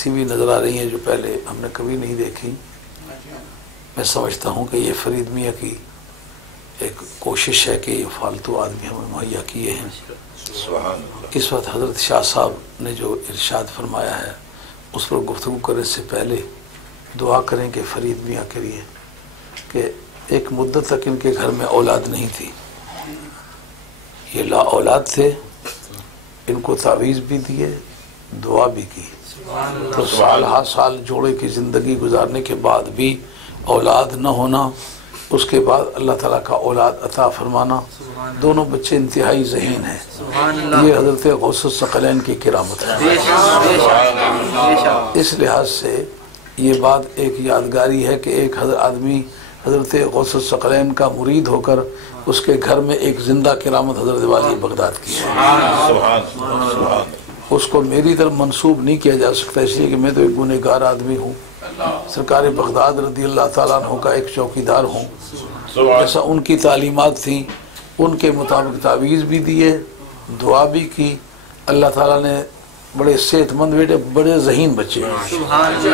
سی بھی نظر آ رہی ہیں جو پہلے ہم نے کبھی نہیں دیکھی۔ میں سمجھتا ہوں کہ یہ فرید میاں کی ایک کوشش ہے کہ یہ فالتو آدمی ہمیں مہیا کیے ہیں۔ اس وقت حضرت شاہ صاحب نے جو ارشاد فرمایا ہے اس پر گفتگو کرنے سے پہلے دعا کریں کہ فرید میاں کے لیے کہ ایک مدت تک ان کے گھر میں اولاد نہیں تھی، یہ لا اولاد تھے، ان کو تعویذ بھی دیے، دعا بھی کی، تو سال ہر سال جوڑے کی زندگی گزارنے کے بعد بھی اولاد نہ ہونا، اس کے بعد اللہ تعالیٰ کا اولاد عطا فرمانا، دونوں بچے انتہائی ذہین ہیں۔ یہ حضرت غوث الثقلین کی کرامت ہے۔ اس لحاظ سے یہ بات ایک یادگاری ہے کہ ایک آدمی حضرت غوث الثقلین کا مرید ہو کر اس کے گھر میں ایک زندہ کرامت حضرت والی بغداد کی ہے۔ اس کو میری طرف منسوب نہیں کیا جا سکتا، اس لیے کہ میں تو ایک گنہگار آدمی ہوں، سرکار بغداد رضی اللہ تعالیٰ عنہ کا ایک چوکیدار ہوں۔ جیسا ان کی تعلیمات تھیں ان کے مطابق تعویذ بھی دیے، دعا بھی کی۔ اللہ تعالیٰ نے بڑے صحت مند بیٹے، بڑے ذہین بچے،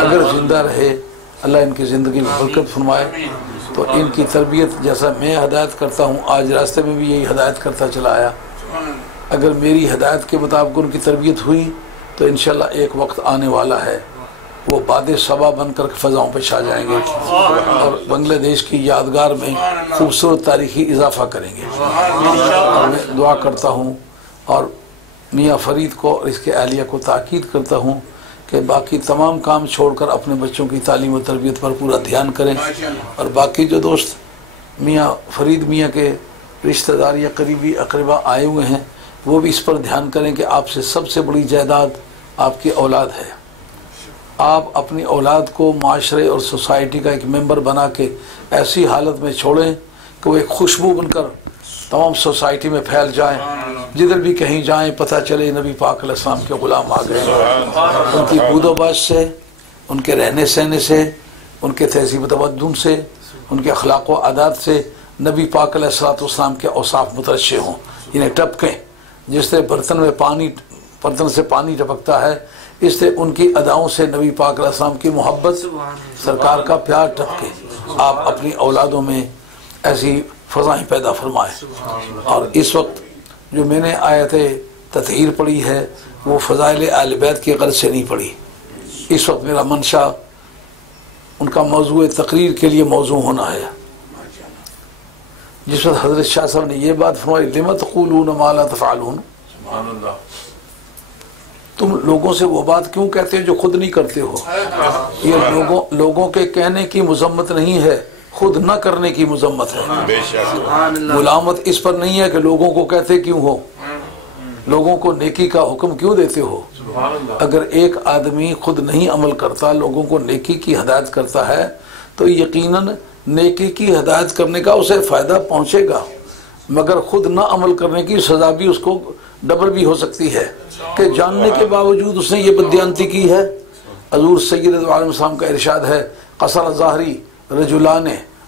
اگر زندہ رہے اللہ ان کی زندگی میں برکت فرمائے۔ تو ان کی تربیت جیسا میں ہدایت کرتا ہوں، آج راستے میں بھی یہی ہدایت کرتا چلا آیا، اگر میری ہدایت کے مطابق ان کی تربیت ہوئی تو انشاءاللہ ایک وقت آنے والا ہے وہ باد صبا بن کر فضاؤں پہ چھا جائیں گے اور بنگلہ دیش کی یادگار میں خوبصورت تاریخی اضافہ کریں گے۔ اور میں دعا کرتا ہوں اور میاں فرید کو اور اس کے اہلیہ کو تاکید کرتا ہوں کہ باقی تمام کام چھوڑ کر اپنے بچوں کی تعلیم و تربیت پر پورا دھیان کریں، اور باقی جو دوست میاں فرید میاں کے رشتہ دار یا قریبی اقربا آئے ہوئے ہیں وہ بھی اس پر دھیان کریں کہ آپ سے سب سے بڑی جائیداد آپ کی اولاد ہے۔ آپ اپنی اولاد کو معاشرے اور سوسائٹی کا ایک ممبر بنا کے ایسی حالت میں چھوڑیں کہ وہ ایک خوشبو بن کر تمام سوسائٹی میں پھیل جائیں، جدھر بھی کہیں جائیں پتہ چلے نبی پاک علیہ السلام کے غلام آ گئے۔ ان کی بود و باش سے، ان کے رہنے سہنے سے، ان کے تہذیب و تمدن سے، ان کے اخلاق و عادات سے نبی پاک علیہ السلام کے اوصاف مترشح ہوں، انہیں ٹپکیں۔ جس طرح برتن سے پانی ٹپکتا ہے، اس سے ان کی اداؤں سے نبی پاک علیہ السلام کی محبت، سرکار کا پیار ٹپکے۔ آپ اپنی اولادوں میں ایسی فضائیں پیدا فرمائیں۔ اور اس وقت جو میں نے آیت تطہیر پڑھی ہے وہ فضائل اہل بیت کی غرض سے نہیں پڑھی، اس وقت میرا منشا ان کا موضوع تقریر کے لیے موضوع ہونا ہے۔ جس وقت حضرت شاہ صاحب نے یہ بات فرمائی لم تقولون ما لا تفعلون، تم لوگوں سے وہ بات کیوں کہتے ہو جو خود نہیں کرتے ہو؟ یہ لوگوں کے کہنے کی مذمت نہیں ہے، خود نہ کرنے کی مذمت ہے۔ ملامت اس پر نہیں ہے کہ لوگوں کو کہتے کیوں ہو، لوگوں کو نیکی کا حکم کیوں دیتے ہو۔ اگر ایک آدمی خود نہیں عمل کرتا، لوگوں کو نیکی کی ہدایت کرتا ہے تو یقیناً نیکی کی ہدایت کرنے کا اسے فائدہ پہنچے گا، مگر خود نہ عمل کرنے کی سزا بھی اس کو ڈبل بھی ہو سکتی ہے کہ جاننے کے باوجود اس نے یہ بددیانتی کی ہے۔ حضور سید عالم السلام کا ارشاد ہے قصر ظاہری رجلان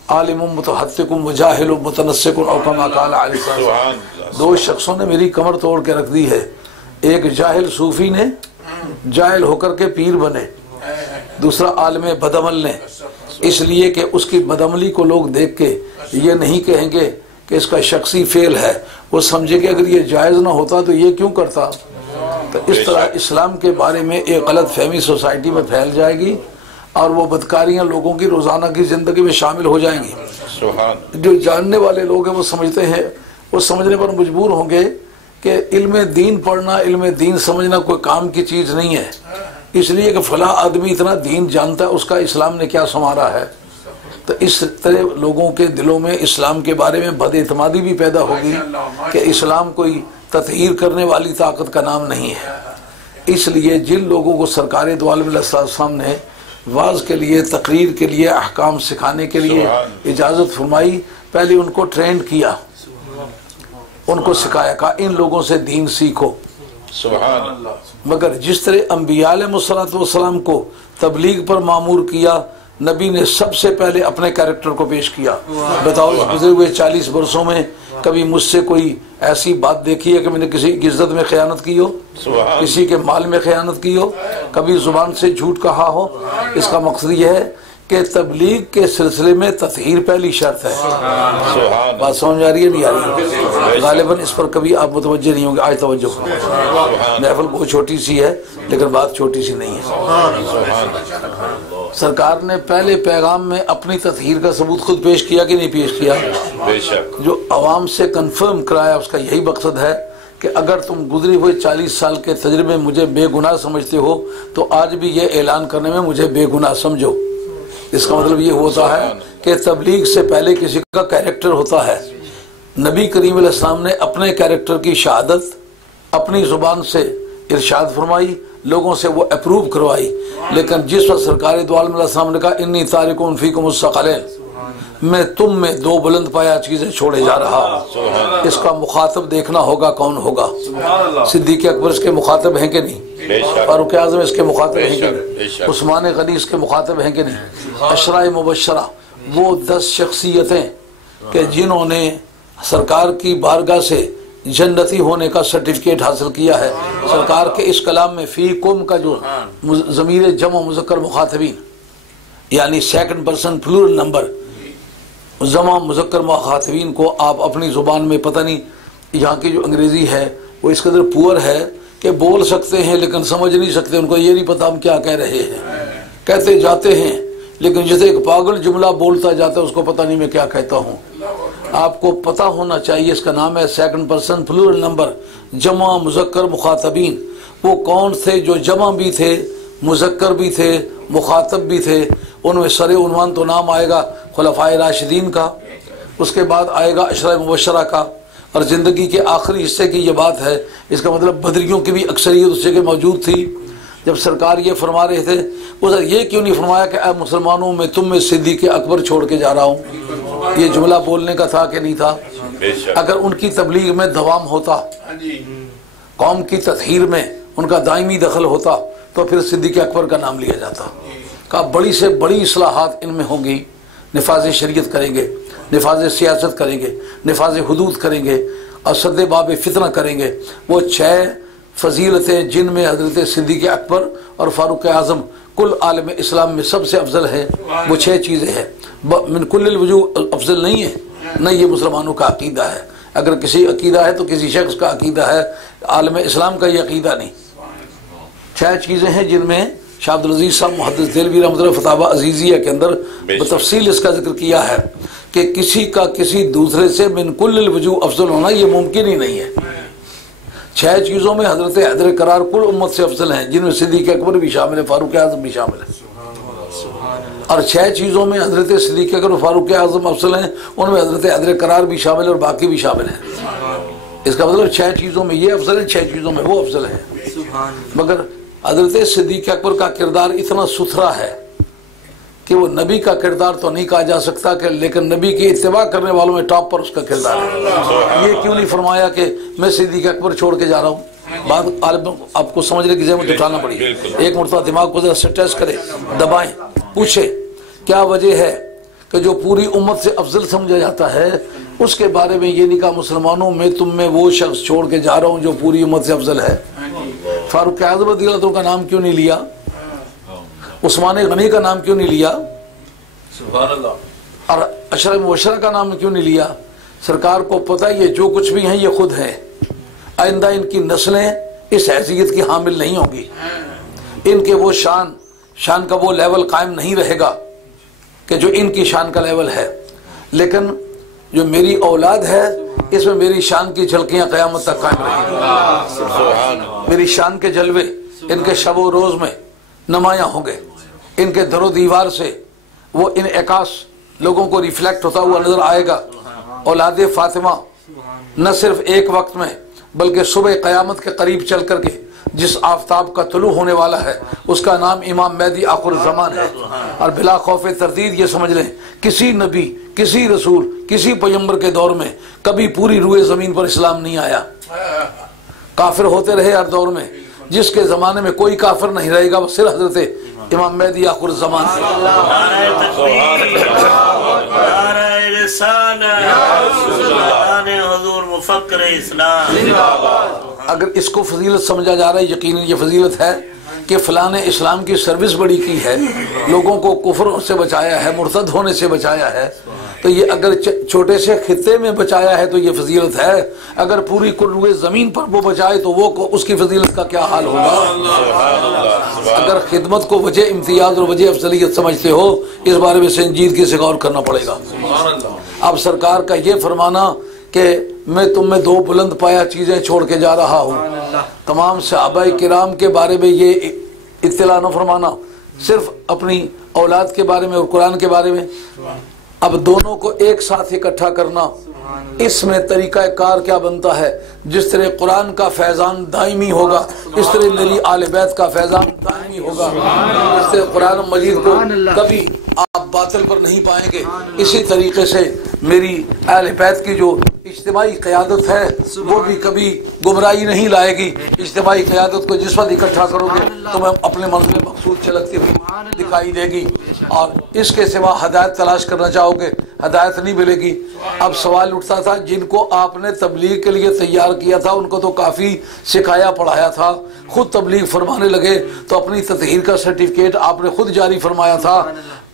عالم متحقق وجاہل متنسک او کما قال علیہ السلام، دو شخصوں نے میری کمر توڑ کے رکھ دی ہے، ایک جاہل صوفی نے جاہل ہو کر کے پیر بنے، دوسرا عالم بدعمل نے، اس لیے کہ اس کی بدعملی کو لوگ دیکھ کے یہ نہیں کہیں گے کہ اس کا شخصی فعل ہے، وہ سمجھے کہ اگر یہ جائز نہ ہوتا تو یہ کیوں کرتا۔ تو اس طرح اسلام کے بارے میں ایک غلط فہمی سوسائٹی میں پھیل جائے گی اور وہ بدکاریاں لوگوں کی روزانہ کی زندگی میں شامل ہو جائیں گی۔ جو جاننے والے لوگ ہیں وہ سمجھتے ہیں، وہ سمجھنے پر مجبور ہوں گے کہ علم دین پڑھنا، علم دین سمجھنا کوئی کام کی چیز نہیں ہے، اس لیے کہ فلاں آدمی اتنا دین جانتا ہے، اس کا اسلام نے کیا سنوارا ہے۔ تو اس طرح لوگوں کے دلوں میں اسلام کے بارے میں بد اعتمادی بھی پیدا ہوگی کہ اسلام کوئی تطہیر کرنے والی طاقت کا نام نہیں ہے۔ اس لیے جن لوگوں کو سرکار دو عالم علیہ السلام نے واعظ کے لیے، تقریر کے لیے، احکام سکھانے کے لیے اجازت فرمائی، پہلے ان کو ٹرینڈ کیا، ان کو سکھایا، کہا ان لوگوں سے دین سیکھو۔ مگر جس طرح انبیاء علیہ السلام کو تبلیغ پر مامور کیا، نبی نے سب سے پہلے اپنے کیریکٹر کو پیش کیا۔ بتاؤ اس گزرے ہوئے 40 برسوں میں کبھی مجھ سے کوئی ایسی بات دیکھی ہے کہ میں نے کسی کی عزت میں خیانت کی ہو، کسی کے مال میں خیانت کی ہو، کبھی زبان سے جھوٹ کہا ہو؟ اس کا مقصد یہ ہے کہ تبلیغ کے سلسلے میں تطہیر پہلی شرط ہے۔ بات سمجھ آ رہی ہے نہیں آ رہی ہے؟ غالباً اس پر کبھی آپ متوجہ نہیں ہوں گے، آج توجہ کریں۔ محفل بہت چھوٹی سی ہے لیکن بات چھوٹی سی نہیں ہے۔ سرکار نے پہلے پیغام میں اپنی تطہیر کا ثبوت خود پیش کیا کہ نہیں پیش کیا؟ بے شک۔ جو عوام سے کنفرم کرایا اس کا یہی مقصد ہے کہ اگر تم گزری ہوئے 40 سال کے تجربے میں مجھے بے گناہ سمجھتے ہو تو آج بھی یہ اعلان کرنے میں مجھے بے گناہ سمجھو۔ اس کا مطلب یہ ہوتا ہے کہ تبلیغ سے پہلے کسی کا کیریکٹر ہوتا ہے۔ نبی کریم علیہ السلام نے اپنے کیریکٹر کی شہادت اپنی زبان سے ارشاد فرمائی، لوگوں سے وہ اپروو کروائی، لیکن جس وقت سرکار دو عالم علیہ السلام نے کہا انی تارکون فیکم الثقلین، میں تم میں دو بلند پایا چیزیں چھوڑے جا رہا ہوں، اس کا مخاطب دیکھنا ہوگا کون ہوگا۔ صدیق اکبر اس کے مخاطب ہیں کہ نہیں؟ فاروق اعظم اس کے مخاطب ہیں کہ نہیں؟ عثمان غنی اس کے مخاطب ہیں کہ نہیں؟ عشرہ مبشرہ وہ 10 شخصیتیں کہ جنہوں نے سرکار کی بارگاہ سے جنتی ہونے کا سرٹیفکیٹ حاصل کیا ہے۔ سرکار کے اس کلام میں فیکم کا جو ضمیر جمع مذکر مخاطبین یعنی سیکنڈ پرسن پلورل نمبر جمع مذکر مخاطبین کو آپ اپنی زبان میں، پتہ نہیں یہاں کی جو انگریزی ہے وہ اس قدر پور ہے کہ بول سکتے ہیں لیکن سمجھ نہیں سکتے، ان کو یہ نہیں پتہ ہم کیا کہہ رہے ہیں، کہتے جاتے ہیں لیکن جیسے ایک پاگل جملہ بولتا جاتا ہے اس کو پتہ نہیں میں کیا کہتا ہوں۔ آپ کو پتہ ہونا چاہیے، اس کا نام ہے سیکنڈ پرسن پلورل نمبر جمع مذکر مخاطبین۔ وہ کون تھے جو جمع بھی تھے، مذکر بھی تھے، مخاطب بھی تھے؟ ان میں سر عنوان تو نام آئے گا خلفائے راشدین کا، اس کے بعد آئے گا عشرہ مبشرہ کا، اور زندگی کے آخری حصے کی یہ بات ہے۔ اس کا مطلب بدریوں کی بھی اکثریت اس جگہ موجود تھی۔ جب سرکار یہ فرما رہے تھے وہ یہ کیوں نہیں فرمایا کہ اے مسلمانوں میں تم میں صدیق اکبر چھوڑ کے جا رہا ہوں؟ یہ جملہ بولنے کا تھا کہ نہیں تھا؟ اگر ان کی تبلیغ میں دوام ہوتا، قوم کی تطہیر میں ان کا دائمی دخل ہوتا تو پھر صدیق اکبر کا نام لیا جاتا۔ کہا بڑی سے بڑی اصلاحات ان میں ہوں گی، نفاذ شریعت کریں گے، نفاذ سیاست کریں گے، نفاذ حدود کریں گے اور سد باب فتنہ کریں گے۔ وہ 6 فضیلتیں جن میں حضرت صدیق اکبر اور فاروق اعظم کل عالم اسلام میں سب سے افضل ہے، وہ 6 چیزیں ہیں۔ من کل الوجوہ افضل نہیں ہے، نہ یہ مسلمانوں کا عقیدہ ہے۔ اگر کسی عقیدہ ہے تو کسی شخص کا عقیدہ ہے، عالم اسلام کا یہ عقیدہ نہیں۔ 6 چیزیں ہیں جن میں شاہ عبدالعزیز صاحب محدث دہلوی رحمۃ اللہ فتاوی عزیزیہ کے اندر بتفصیل اس کا ذکر کیا ہے کہ کسی کا کسی دوسرے سے من کل الوجوہ افضل ہونا یہ ممکن ہی نہیں ہے۔ 6 چیزوں میں حضرت حیدر قرار کل امت سے افضل ہیں، جن میں صدیق اکبر بھی شامل ہے، فاروق اعظم بھی شامل ہے۔ اور 6 چیزوں میں حضرت صدیق اکبر اور فاروق اعظم افضل ہیں، ان میں حضرت حیدر قرار بھی شامل ہے اور باقی بھی شامل ہیں۔ اس کا مطلب 6 چیزوں میں یہ افضل ہے، 6 چیزوں میں وہ افضل ہے۔ مگر حضرت صدیق اکبر کا کردار اتنا ستھرا ہے کہ وہ نبی کا کردار تو نہیں کہا جا سکتا کہ لیکن نبی کی اتباع کرنے والوں میں ٹاپ پر اس کا کردار ہے۔ یہ کیوں نہیں فرمایا کہ میں صدیق اکبر چھوڑ کے جا رہا ہوں؟ بات آپ کو سمجھنے کی زحمت اٹھانا پڑی، ایک مرتبہ دماغ کو ذرا سٹریس کرے، دبائیں، پوچھے کیا وجہ ہے کہ جو پوری امت سے افضل سمجھا جاتا ہے اس کے بارے میں یہ نہیں کہا مسلمانوں میں تم میں وہ شخص چھوڑ کے جا رہا ہوں جو پوری امت سے افضل ہے؟ فاروق اعظم رضی اللہ عنہ کا نام کیوں نہیں لیا؟ عثمان غنی کا نام کیوں نہیں لیا؟ سبحان اللہ۔ اور عشرہ مبشرہ کا نام کیوں نہیں لیا؟ سرکار کو پتہ یہ جو کچھ بھی ہیں یہ خود ہیں، آئندہ ان کی نسلیں اس حیثیت کی حامل نہیں ہوں گی، ان کے وہ شان کا وہ لیول قائم نہیں رہے گا کہ جو ان کی شان کا لیول ہے، لیکن جو میری اولاد ہے اس میں میری شان کی جھلکیاں قیامت تک قائم رہیں گی۔ میری شان کے جلوے ان کے شب و روز میں نمایاں ہوں گے، ان کے در و دیوار سے وہ انعکاس لوگوں کو ریفلیکٹ ہوتا ہوا نظر آئے گا۔ اولاد فاطمہ نہ صرف ایک وقت میں بلکہ صبح قیامت کے قریب چل کر کے جس آفتاب کا طلوع ہونے والا ہے اس کا نام امام مہدی آخر الزمان ہے۔ اور بلا خوف تردید یہ سمجھ لیں کسی نبی، کسی رسول، کسی پیغمبر کے دور میں کبھی پوری روئے زمین پر اسلام نہیں آیا۔ کافر ہوتے رہے ہر دور میں، جس کے زمانے میں کوئی کافر نہیں رہے گا وہ صرف حضرت امام مہدی آخر الزمان ہے۔ رسالت، سلطان حضور مفکر اسلام۔ اگر اس کو فضیلت سمجھا جا رہا ہے، یقیناً یہ فضیلت ہے کہ فلاں نے اسلام کی سروس بڑی کی ہے، لوگوں کو کفر سے بچایا ہے، مرتد ہونے سے بچایا ہے، تو یہ اگر چھوٹے سے خطے میں بچایا ہے تو یہ فضیلت ہے۔ اگر پوری کروئے زمین پر وہ بچائے تو وہ اس کی فضیلت کا کیا حال ہوگا؟ اگر خدمت کو وجہ امتیاز اور وجہ افضلیت سمجھتے ہو، اس بارے میں سنجیدگی سے غور کرنا پڑے گا۔ اب سرکار کا یہ فرمانا کہ میں تم میں 2 بلند پایا چیزیں چھوڑ کے جا رہا ہوں، تمام صحابہ کرام کے بارے میں یہ اطلاع نہ فرمانا، صرف اپنی اولاد کے بارے میں اور قرآن کے بارے میں، اب دونوں کو ایک ساتھ اکٹھا کرنا، اس میں طریقہ کار کیا بنتا ہے؟ جس طرح قرآن کا فیضان دائمی ہوگا، اس طرح میری آل بیت کا فیضان دائمی ہوگا۔ جس طرح قرآن مجید کو کبھی آپ باطل پر نہیں پائیں گے، اسی طریقے سے میری اہل بیت کی جو اجتماعی قیادت ہے وہ بھی کبھی گمراہی نہیں لائے گی۔ اجتماعی قیادت کو جس وقت اکٹھا کرو گے تو میں اپنے منزل مقصود چلکتی ہوئی دکھائی دے گی، اور اس کے سوا ہدایت تلاش کرنا چاہو گے ہدایت نہیں ملے گی۔ اب سوال اٹھتا تھا، جن کو آپ نے تبلیغ کے لیے تیار کیا تھا ان کو تو کافی سکھایا پڑھایا تھا، خود تبلیغ فرمانے لگے تو اپنی تطہیر کا سرٹیفکیٹ آپ نے خود جاری فرمایا تھا۔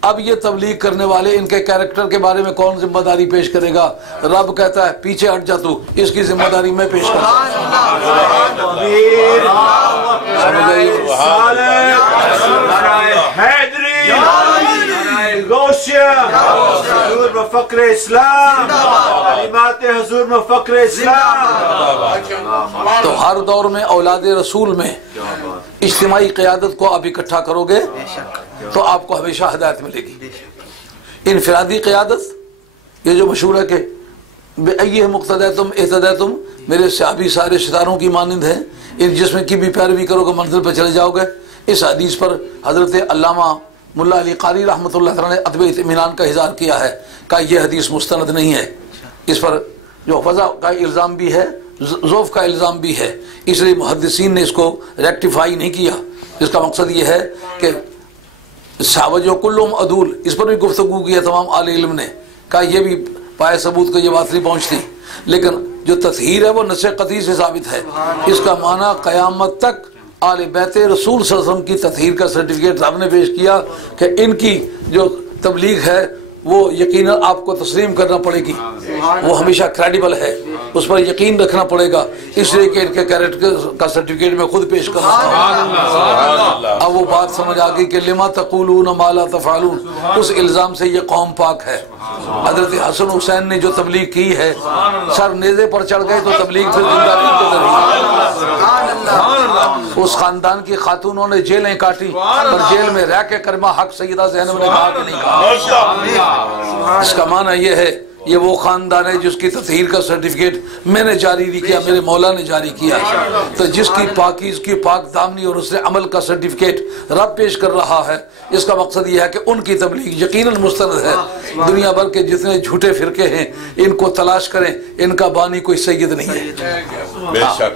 اب یہ تبلیغ کرنے والے ان کے کیریکٹر کے بارے میں کون ذمہ داری پیش کرے گا؟ رب کہتا ہے پیچھے ہٹ جا تو، اس کی ذمہ داری میں پیش کرتا ہوں۔ حضور مفکر اسلام، تعلیمات حضور مفکر اسلام۔ تو ہر دور میں اولاد رسول میں اجتماعی قیادت کو آپ اکٹھا کرو گے تو آپ کو ہمیشہ ہدایت ملے گی۔ انفرادی قیادت یہ جو مشہور ہے کہ بِأَيِّهِ مُقْتَدَيْتُمْ اهْتَدَيْتُمْ، میرے صحابی سارے ستاروں کی مانند ہیں، ان جس میں کی بھی پیروی کرو گے منزل پہ چلے جاؤ گے۔ اس حدیث پر حضرت علامہ ملا علی قاری رحمۃ اللہ تعالیٰ نے عدم اطمینان کا اظہار کیا ہے، کہا یہ حدیث مستند نہیں ہے، اس پر جو وضع کا الزام بھی ہے، ضعف کا الزام بھی ہے، اس لیے محدثین نے اس کو ریکٹیفائی نہیں کیا۔ اس کا مقصد یہ ہے کہ صحابہ جو کلہم عدول، اس پر بھی گفتگو کی ہے تمام اہل علم نے، کہا یہ بھی پائے ثبوت کو یہ بات نہیں پہنچتی، لیکن جو تطہیر ہے وہ نص قطعی سے ثابت ہے۔ اس کا معنی قیامت تک آل بیت رسول صلی اللہ علیہ وسلم کی تطہیر کا سرٹیفکیٹ رب نے پیش کیا کہ ان کی جو تبلیغ ہے وہ یقیناً آپ کو تسلیم کرنا پڑے گی، وہ ہمیشہ کریڈیبل ہے، اس پر یقین رکھنا پڑے گا، اس لیے کہ ان کے کیریکٹر کا سرٹیفکیٹ میں خود پیش کرنا ہے۔ اب وہ بات سمجھ آ گئی کہ لما تقولون ما لا تفعلون، اس الزام سے یہ قوم پاک ہے۔ حضرت حسن حسین نے جو تبلیغ کی ہے، سر نیزے پر چڑھ گئے تو تبلیغ پھر زندہ نہیں چل رہی۔ اس خاندان کی خاتونوں نے جیلیں کاٹی اور جیل میں رہ کے کلمہ حق سیدہ زینب نے کہا کہ نہیں کہا۔ اس کا معنی یہ ہے یہ وہ خاندان ہے جس کی تطہیر کا سرٹیفکیٹ میں نے جاری نہیں کیا، میرے مولا نے جاری کیا، تو جس کی پاکی، اس کی پاک دامنی اور اس نے عمل کا سرٹیفکیٹ رب پیش کر رہا ہے۔ اس کا مقصد یہ ہے کہ ان کی تبلیغ یقیناً مستند ہے۔ دنیا بھر کے جتنے جھوٹے فرقے ہیں ان کو تلاش کریں، ان کا بانی کوئی سید نہیں ہے، بے شک۔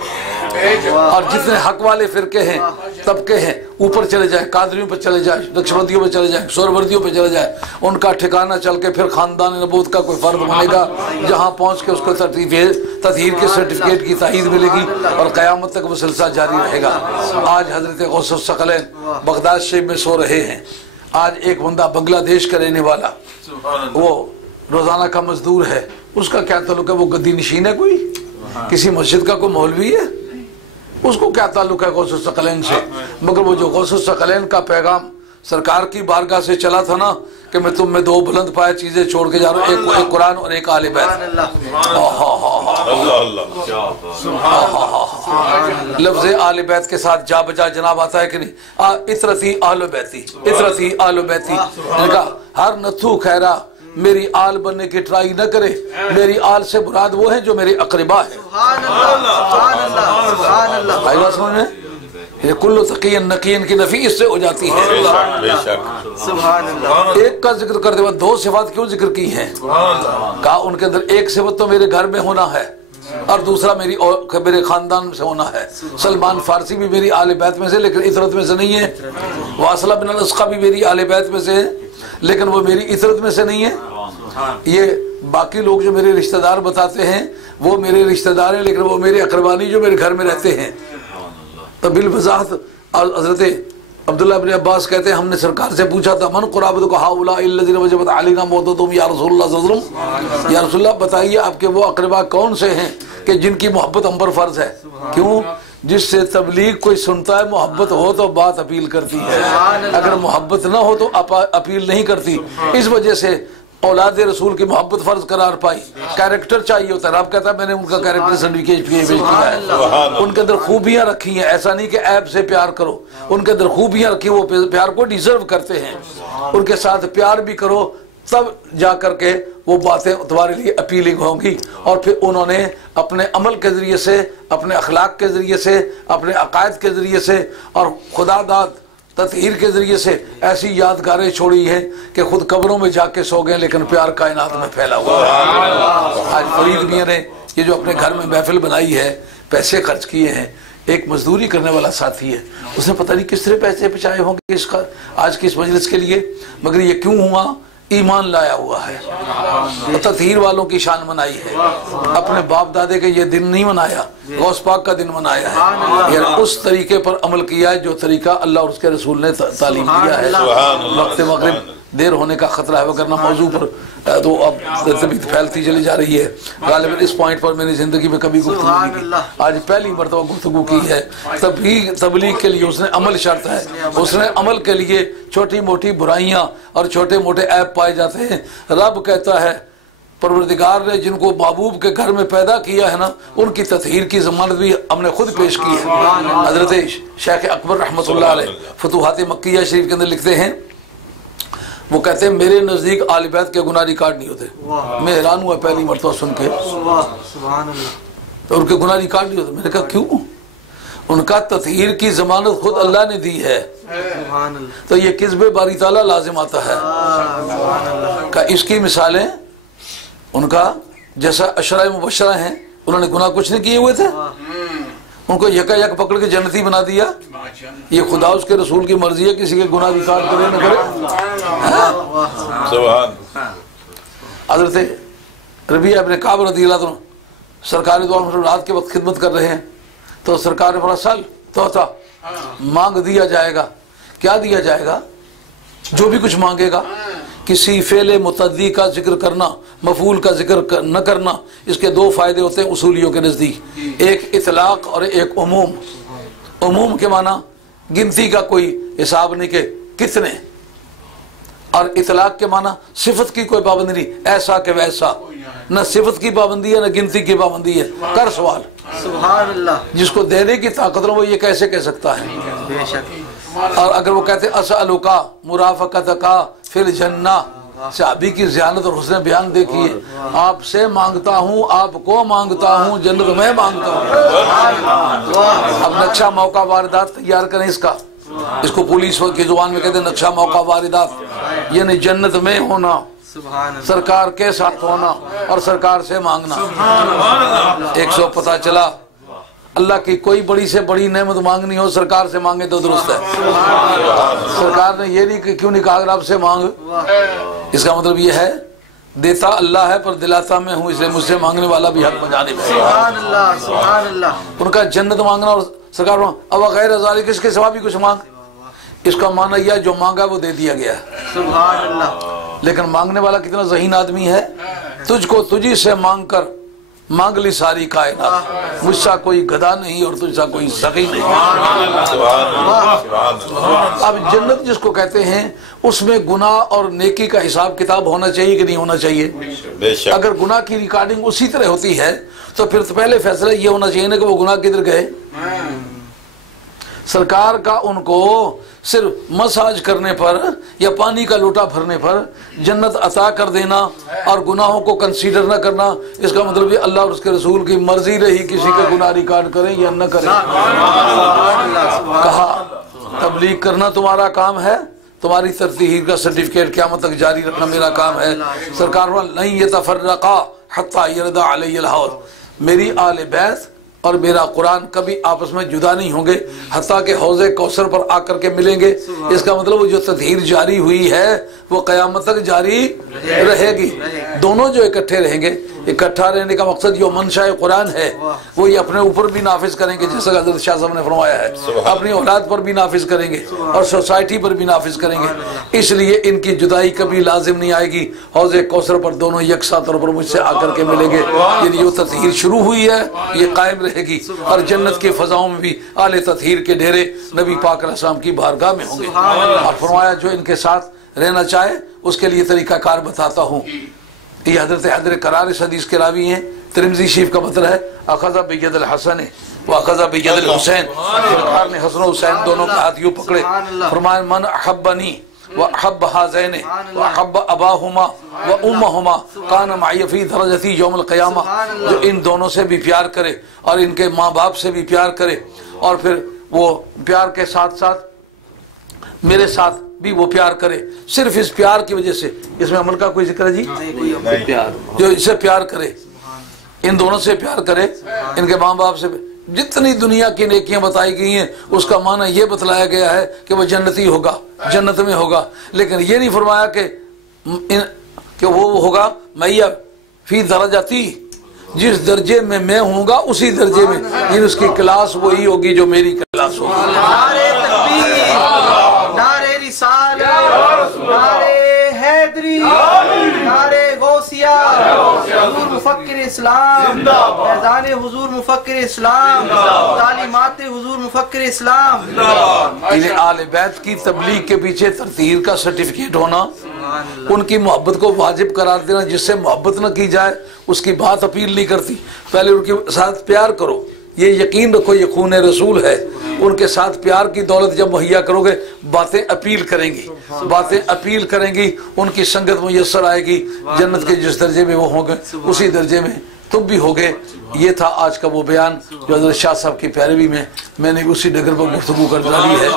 اور جتنے حق والے فرقے ہیں، طبقے ہیں، اوپر چلے جائیں، قادریوں پہ چلے جائیں، نقشبندیوں پہ چلے جائیں، سہروردیوں پہ چلے جائیں، ان کا ٹھکانہ چل کے پھر خاندان نبوت کا کوئی فرد بنے گا، جہاں پہنچ کے اس کو تطہیر کے سرٹیفکیٹ کی تائید ملے گی اور قیامت تک وہ سلسلہ جاری رہے گا۔ آج حضرت غوث الثقلین بغداد شریف میں سو رہے ہیں۔ آج ایک بندہ بنگلہ دیش کا رہنے والا، وہ روزانہ کا مزدور ہے، اس کا کیا تعلق ہے؟ وہ گدی نشین ہے، کوئی کسی مسجد کا کوئی مولوی ہے، اس کو کیا تعلق ہے غوث الثقلین سے؟ مگر وہ جو غوث الثقلین کا پیغام سرکار کی بارگاہ سے چلا تھا نا کہ میں تم میں 2 بلند پائے چیزیں چھوڑ کے جا رہا ہوں، ایک قرآن اور ایک آل بیت۔ لفظ آل بیت کے ساتھ جا بجا جناب آتا ہے کہ نہیں؟ اطرتی آل بیتی، اطرتی آل بیتی، ہر نتھو خیرہ میری آل بننے کی ٹرائی نہ کرے، میری آل سے مراد وہ ہیں جو میرے اقربا ہیں۔ بھائی بات سمجھ میں؟ یہ کل تقین نقین کی نفی اس سے ہو جاتی ہے۔ ایک کا ذکر کرتے وقت 2 صفات کیوں ذکر کی ہیں؟ کہا ان کے اندر ایک صفت تو میرے گھر میں ہونا ہے اور دوسرا میرے خاندان سے ہونا ہے۔ سلمان فارسی بھی میری آل بیت میں سے لیکن اطرت میں سے نہیں ہے، واصلہ بن الاسقا بھی میری آل بیت میں سے ہے لیکن وہ میری اطرت میں سے نہیں ہے۔ یہ باقی لوگ جو میرے رشتہ دار بتاتے ہیں وہ میرے رشتہ دار ہیں، لیکن وہ میرے اقربانی جو میرے گھر میں رہتے ہیں۔ تو بالوضاحت حضرت عبداللہ بن عباس کہتے ہیں ہم نے سرکار سے پوچھا تھا من قرابت کو ہاؤلاء الذین وجبت علینا موتتہم یا رسول اللہ صلی اللہ علیہ وسلم، یا رسول اللہ بتائیے آپ کے وہ اقربا کون سے ہیں کہ جن کی محبت ہم پر فرض ہے؟ کیوں؟ جس سے تبلیغ کوئی سنتا ہے محبت ہو تو بات اپیل کرتی ہے، اگر محبت نہ ہو تو اپیل نہیں کرتی۔ اس وجہ سے اولاد رسول کی محبت فرض قرار پائی۔ کیریکٹر چاہیے ہوتا ہے، رب کہتا ہے میں نے ان کا کیریکٹر سرٹیفکیٹ پیش کیا ہے، ان کے اندر خوبیاں رکھی ہیں، ایسا نہیں کہ عیب سے پیار کرو، ان کے اندر خوبیاں رکھی، وہ پیار کو ڈیزرو کرتے ہیں، ان کے ساتھ پیار بھی کرو، تب جا کر کے وہ باتیں تمہارے لیے اپیلنگ ہوں گی۔ اور پھر انہوں نے اپنے عمل کے ذریعے سے، اپنے اخلاق کے ذریعے سے، اپنے عقائد کے ذریعے سے اور خدا داد تطہیر کے ذریعے سے ایسی یادگاریں چھوڑی ہیں کہ خود قبروں میں جا کے سو گئے لیکن پیار کائنات میں پھیلا ہوا ہے۔ آج فرید میاں نے یہ جو اپنے گھر میں محفل بنائی ہے، پیسے خرچ کیے ہیں، ایک مزدوری کرنے والا ساتھی ہے، اس نے پتہ نہیں کس طرح پیسے بچائے ہوں گے اس کا آج کی اس مجلس کے لیے، مگر یہ کیوں ہوا؟ ایمان لایا ہوا ہے، تطہیر والوں کی شان منائی ہے، اپنے باپ دادے کے یہ دن نہیں منایا، غوث پاک کا دن منایا ہے، یعنی اس طریقے پر عمل کیا ہے جو طریقہ اللہ اور اس کے رسول نے تعلیم دیا ہے۔ وقت مغرب دیر ہونے کا خطرہ ہے، وگرنہ موضوع پر تو اب طبیعت پھیلتی چلی جا رہی ہے۔ غالباً اس پوائنٹ پر میں نے زندگی میں کبھی گفتگو نہیں کی، آج پہلی مرتبہ گفتگو کی ہے۔ تبلیغ کے لیے اس نے عمل شرط ہے، اس نے عمل کے لیے چھوٹی موٹی برائیاں اور چھوٹے موٹے عیب پائے جاتے ہیں۔ رب کہتا ہے پروردگار نے جن کو محبوب کے گھر میں پیدا کیا ہے نا، ان کی تطہیر کی ضمانت بھی ہم نے خود پیش کی ہے۔ حضرت شیخ اکبر رحمۃ اللہ علیہ فتوحات مکیہ شریف کے اندر لکھتے ہیں، وہ کہتے ہیں میرے نزدیک آل بیت کے گناہ ریکارڈ نہیں ہوتے۔ میں حیران ہوا پہلی مرتبہ سن کے، ان کے گناہ ریکارڈ نہیں ہوتے۔ میں نے کہا کیوں؟ ان کا تطہیر کی ضمانت خود اللہ نے دی ہے، تو یہ کذب باری تعالیٰ لازم آتا ہے۔ کہ اس کی مثالیں ان کا جیسا عشرہ مبشرہ ہیں، انہوں نے گناہ کچھ نہیں کیے ہوئے تھے، ان کو یکا یک پکڑ کے جنتی بنا دیا۔ یہ خدا اس کے رسول کی مرضی ہے کسی کے گناہ ریکارڈ کرے نہ کرے۔ سبحان حضرت ربیعہ ابن کعب رضی اللہ عنہ سرکار دو عالم رات کے وقت خدمت کر رہے ہیں، تو سرکار نے سال توتا مانگ دیا جائے گا۔ کیا دیا جائے گا؟ جو بھی کچھ مانگے گا۔ کسی فعل متعدی کا ذکر کرنا، مفعول کا ذکر نہ کرنا، اس کے دو فائدے ہوتے ہیں اصولیوں کے نزدیک، ایک اطلاق اور ایک عموم۔ عموم کے معنی گنتی کا کوئی حساب نہیں کہ کتنے، اور اطلاق کے معنی صفت کی کوئی پابندی نہیں، ایسا کہ ویسا، نہ صفت کی پابندی ہے نہ گنتی کی پابندی ہے۔ کر سوال، سبحان اللہ، جس کو دینے کی طاقت نہ وہ یہ کیسے کہہ سکتا ہے؟ بے شک۔ اور اگر وہ کہتے اسألک مرافقتک فی الجنہ، صحابی کی ذہانت اور حسن بیان دیکھیے، آپ سے مانگتا ہوں، آپ کو مانگتا ہوں، جنت میں مانگتا ہوں۔ اب نقشہ موقع واردات تیار کریں اس کا، اس کو پولیس کی زبان میں کہتے ہیں نقشہ موقع واردات، یعنی جنت میں ہونا، سرکار کے ساتھ ہونا اور سرکار سے مانگنا۔ 100 پتہ چلا اللہ کی کوئی بڑی سے بڑی نعمت مانگنی ہو سرکار سے مانگے تو درست ہے۔ سرکار نے یہ نہیں کہ کیوں نہیں کہا اگر آپ سے مانگ، اس کا مطلب یہ ہے دیتا اللہ ہے پر دلاتا میں ہوں، اس لیے مجھ سے مانگنے والا بھی حق بجانب ہے۔ سبحان اللہ، سبحان اللہ۔ ان کا جنت مانگنا اور سرکار اب غیر ذالک اس کے سوا بھی کچھ مانگ، اس کا معنی یہ جو مانگا وہ دے دیا گیا ہے۔ سبحان اللہ۔ لیکن مانگنے والا کتنا ذہین آدمی ہے، تجھ کو تجھی سے مانگ کر مانگ لی ساری کائنات، مجھ سا کوئی گدھا نہیں اور تجھ سا کوئی سخی نہیں۔ اب جنت جس کو کہتے ہیں اس میں گناہ اور نیکی کا حساب کتاب ہونا چاہیے کہ نہیں ہونا چاہیے؟ اگر گناہ کی ریکارڈنگ اسی طرح ہوتی ہے تو پھر پہلے فیصلہ یہ ہونا چاہیے نا کہ وہ گناہ کدھر گئے۔ سرکار کا ان کو صرف مساج کرنے پر یا پانی کا لوٹا بھرنے پر جنت عطا کر دینا اور گناہوں کو کنسیڈر نہ کرنا، اس کا مطلب یہ اللہ اور اس کے رسول کی مرضی رہی کسی کا گناہ ریکارڈ کریں یا نہ کریں۔ کہا تبلیغ کرنا تمہارا کام ہے، تمہاری تطہیر کا سرٹیفکیٹ قیامت تک جاری رکھنا میرا کام ہے۔ سرکار لن یتفرقا حتی یرد علی الحوض، میری آل بیت اور میرا قرآن کبھی آپس میں جدا نہیں ہوں گے حتیٰ کہ حوض کوثر پر آ کر کے ملیں گے۔ اس کا مطلب وہ جو تطہیر جاری ہوئی ہے وہ قیامت تک جاری رہے گی، دونوں جو اکٹھے رہیں گے۔ اکٹھا رہنے کا مقصد جو منشاء قرآن ہے وہ یہ اپنے اوپر بھی نافذ کریں گے، جیسا کہ حضرت شاہ صاحب نے فرمایا ہے، اپنی اولاد پر بھی نافذ کریں گے اور سوسائٹی پر بھی نافذ کریں گے۔ اس لیے ان کی جدائی کبھی لازم نہیں آئے گی، حوض کوثر پر دونوں یکساں طور پر مجھ سے آ کر کے ملیں گے۔ یعنی جو تطہیر شروع ہوئی ہے یہ قائم رہے گی، اور جنت کے فضاؤں میں بھی اہل تطہیر کے ڈیرے نبی پاک علیہ السلام کی بارگاہ میں ہوں گے۔ اور فرمایا جو ان کے ساتھ رہنا چاہے اس کے لیے طریقہ کار بتاتا ہوں۔ یہ حضرت حیدر کرار اس حدیث کے راوی ہیں، ترمذی شریف کا مطلب ہے اخذ بید الحسن واخذ بید الحسین، سرکار نے حسن و حسین دونوں کا ہاتھ یوں پکڑے، فرمایا من احبنی وَأَحَبَّ هَذَيْنِ وَأَحَبَّ أَبَاهُمَا وَأُمَّهُمَا كَانَ مَعِيَ فِي دَرَجَتِي يَوْمَ الْقِيَامَةِ، جو ان دونوں سے بھی پیار کرے اور ان کے ماں باپ سے بھی پیار کرے، اور پھر وہ پیار کے ساتھ ساتھ میرے ساتھ بھی وہ پیار کرے، صرف اس پیار کی وجہ سے۔ اس میں عمل کا کوئی ذکر ہے جی؟ پیار، جو اسے پیار کرے، ان دونوں سے پیار کرے، ان کے ماں باپ سے، جتنی دنیا کی نیکیاں بتائی گئی ہیں اس کا معنی یہ بتلایا گیا ہے کہ وہ جنتی ہوگا، جنت میں ہوگا، لیکن یہ نہیں فرمایا کہ وہ ہوگا میّا فی درجتی، جس درجے میں میں ہوں گا اسی درجے میں، یعنی اس کی کلاس وہی ہوگی جو میری کلاس ہوگی۔ نعرے تکبیر، نعرے رسالت، نعرے حیدری، نعرے غوثیہ، حضور مفکر اسلام، فیضان حضور مفکر اسلام، تعلیمات حضور مفکر اسلام۔ انہیں آل بیت کی تبلیغ کے پیچھے تطہیر کا سرٹیفکیٹ ہونا، ان کی محبت کو واجب قرار دینا، جس سے محبت نہ کی جائے اس کی بات اپیل نہیں کرتی، پہلے ان کے ساتھ پیار کرو، یہ یقین رکھو یہ خون رسول ہے، ان کے ساتھ پیار کی دولت جب مہیا کرو گے باتیں اپیل کریں گی، باتیں اپیل کریں گی، ان کی سنگت میسر آئے گی، جنت کے جس درجے میں وہ ہوں گے اسی درجے میں تم بھی ہوگے۔ یہ تھا آج کا وہ بیان جو حضرت شاہ صاحب کی پیروی میں نے اسی ڈگر پر گفتگو کر ڈالی ہے،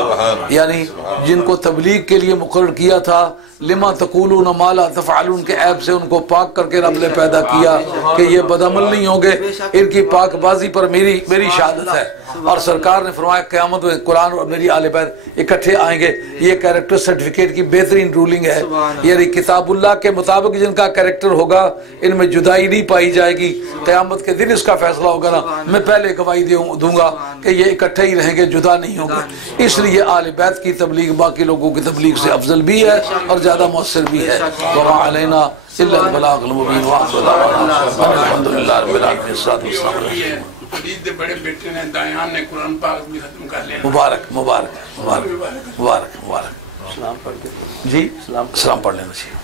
یعنی جن کو تبلیغ کے لیے مقرر کیا تھا، لما تقولون ما لا تفعلون کے عیب سے ان کو پاک کر کے رب نے پیدا کیا کہ یہ بدعمل نہیں ہوں گے، ان کی پاک بازی پر میری شہادت ہے۔ اور سرکار نے فرمایا قیامت میں قرآن اور میری آل بیت اکٹھے آئیں گے، یہ کیریکٹر سرٹیفکیٹ کی بہترین رولنگ ہے، یعنی کتاب اللہ کے مطابق جن کا کیریکٹر ہوگا ان میں جدائی نہیں پائی جائے گی، قیامت کے دن اس کا فیصلہ ہوگا نا، میں پہلے گواہی دوں گا کہ یہ اکٹھے ہی رہیں گے، جدا نہیں ہوں گے۔ اس لیے آل بیت کی تبلیغ باقی لوگوں کی تبلیغ سے افضل بھی ہے اور زیادہ مؤثر بھی ہے۔ وما علینا الا البلاغ المبین وآخر دعوانا الحمدللہ رب العالمین۔ الصلاۃ والسلام علیہ حدیث دے بڑے بیٹے نے دایان نے قرآن پاک بھی ختم کر لیا۔ مبارک مبارک مبارک مبارک مبارک۔ سلام پڑھ کے جی سلام پڑھ لینا چاہیے۔